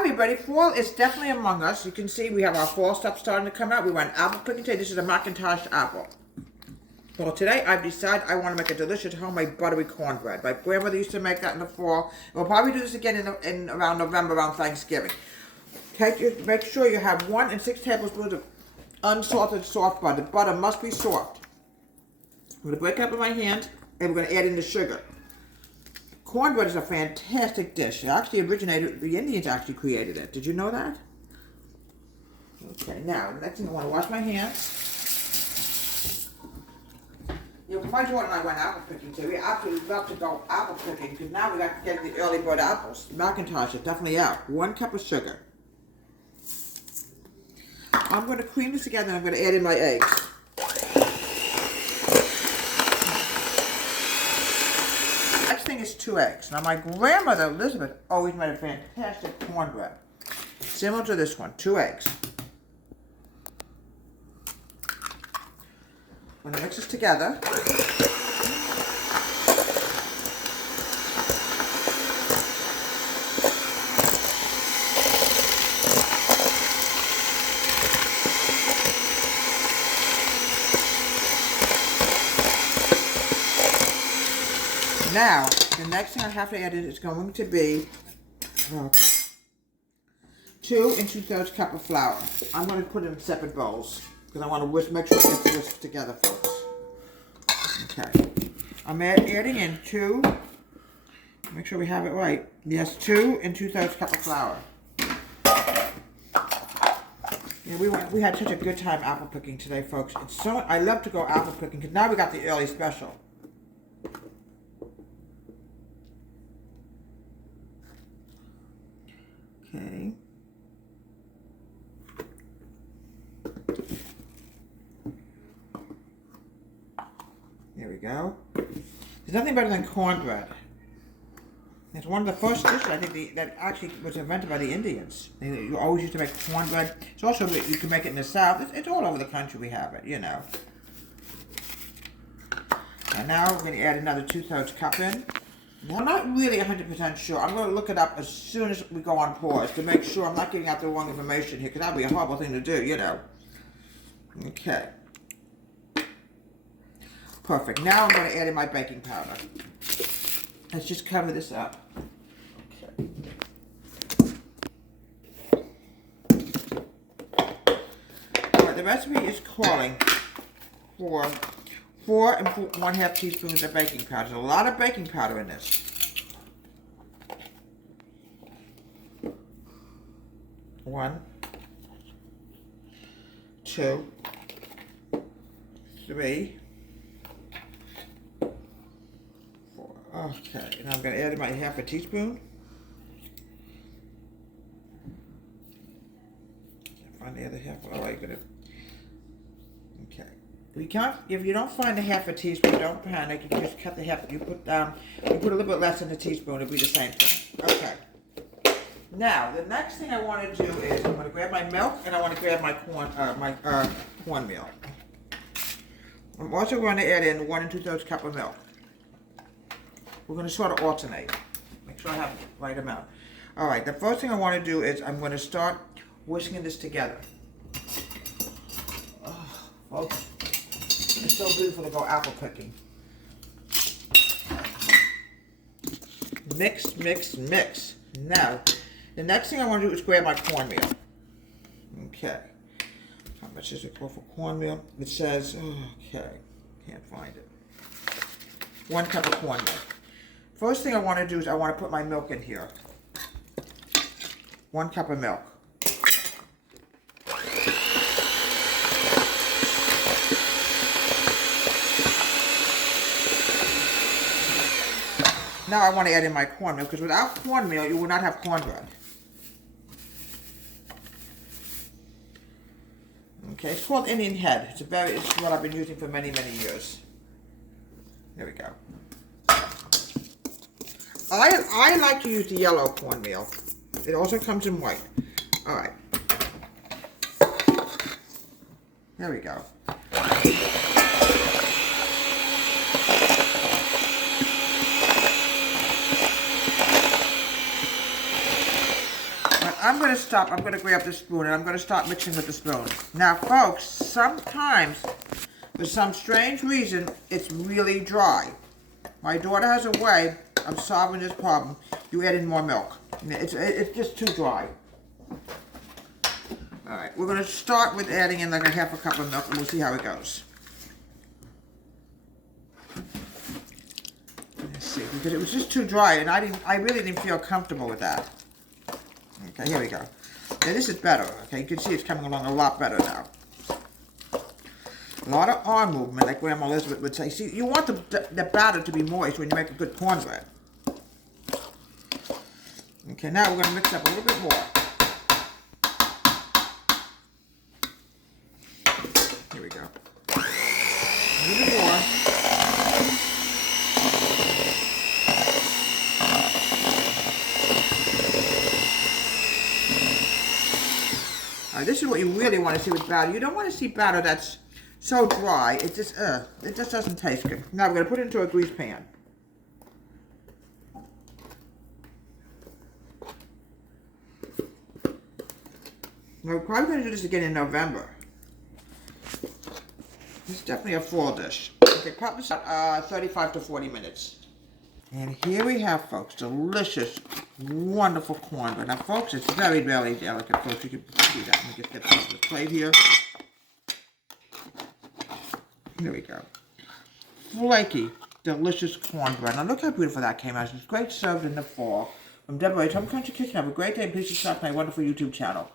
everybody, fall is definitely among us. You can see we have our fall stuff starting to come out. We went apple cooking today. This is a Macintosh apple. Well, today I've decided I want to make a delicious homemade buttery cornbread. My grandmother used to make that in the fall. We'll probably do this again in around November, around Thanksgiving. Make sure you have 1 and 6 tablespoons of unsalted soft butter. The butter must be soft. I'm going to break it up in my hand, and we're going to add in the sugar. Cornbread is a fantastic dish. It actually originated, the Indians actually created it. Did you know that? Okay, now, the next thing I want to wash my hands. My daughter and I went apple picking today. We absolutely love to go apple picking because now we got to get the early bird apples. Macintosh is definitely out. 1 cup of sugar. I'm going to cream this together and I'm going to add in my eggs. Next thing is 2 eggs. Now my grandmother Elizabeth always made a fantastic cornbread. Similar to this one, 2 eggs. I'm going to mix this together. Now, the next thing I have to add is going to be 2 2/3 cup of flour. I'm going to put it in separate bowls because I want to make sure it gets whisked together, folks. Okay. I'm adding in 2, make sure we have it right. Yes, 2 2/3 cup of flour. Yeah, we had such a good time apple picking today, folks. I love to go apple picking because now we got the early special. Okay. There we go. There's nothing better than cornbread. It's one of the first dishes I think that actually was invented by the Indians. You always used to make cornbread. It's also, you can make it in the South. It's all over the country we have it, you know. And now we're going to add another 2/3 cup in. Now, I'm not really 100% sure. I'm going to look it up as soon as we go on pause to make sure I'm not giving out the wrong information here, because that would be a horrible thing to do, you know. Okay. Perfect. Now I'm going to add in my baking powder. Let's just cover this up. Okay. Alright, the recipe is calling for 4 1/2 teaspoons of baking powder. There's a lot of baking powder in this. 1, 2, 3, 4. Okay, and I'm going to add in my 1/2 teaspoon. Can't find the other half. Oh, I'm going to. Okay. If you don't find a 1/2 teaspoon, don't panic. You can just cut the half. You put a little bit less than a teaspoon. It'll be the same thing. Okay. Now the next thing I want to do is I'm going to grab my milk and I want to grab my cornmeal. I'm also going to add in 1 2/3 cup of milk. We're going to sort of alternate. Make sure I have the right amount. All right. The first thing I want to do is I'm going to start whisking this together. Oh, it's so beautiful to go apple picking. Mix, mix, mix. Now, the next thing I want to do is grab my cornmeal. Okay. How much does it go for cornmeal? It says, okay, can't find it. 1 cup of cornmeal. First thing I want to do is I want to put my milk in here. 1 cup of milk. Now I want to add in my cornmeal, because without cornmeal, you will not have cornbread. Okay, it's called Indian Head. It's what I've been using for many, many years. There we go. I like to use the yellow cornmeal. It also comes in white. All right. There we go. I'm going to stop. I'm going to grab the spoon and I'm going to start mixing with the spoon. Now, folks, sometimes, for some strange reason, it's really dry. My daughter has a way of solving this problem. You add in more milk. It's just too dry. Alright, we're going to start with adding in like a half a cup of milk and we'll see how it goes. Let's see, because it was just too dry and I really didn't feel comfortable with that. Okay, here we go. Yeah, this is better. Okay, you can see it's coming along a lot better now. A lot of arm movement, like Grandma Elizabeth would say. See, you want the batter to be moist when you make a good cornbread. Okay, now we're going to mix up a little bit more. Here we go. A little bit more. This is what you really want to see with batter. You don't want to see batter that's so dry. It just doesn't taste good. Now we're going to put it into a greased pan. We're probably going to do this again in November. This is definitely a fall dish. Okay, probably 35 to 40 minutes. And here we have, folks, delicious, wonderful cornbread. Now, folks, it's very, very delicate, folks. You can see that. Let me just get that on the plate here. Here we go. Flaky, delicious cornbread. Now, look how beautiful that came out. It's great served in the fall. From Deborah's Home Country Kitchen. Have a great day. Please subscribe to my wonderful YouTube channel.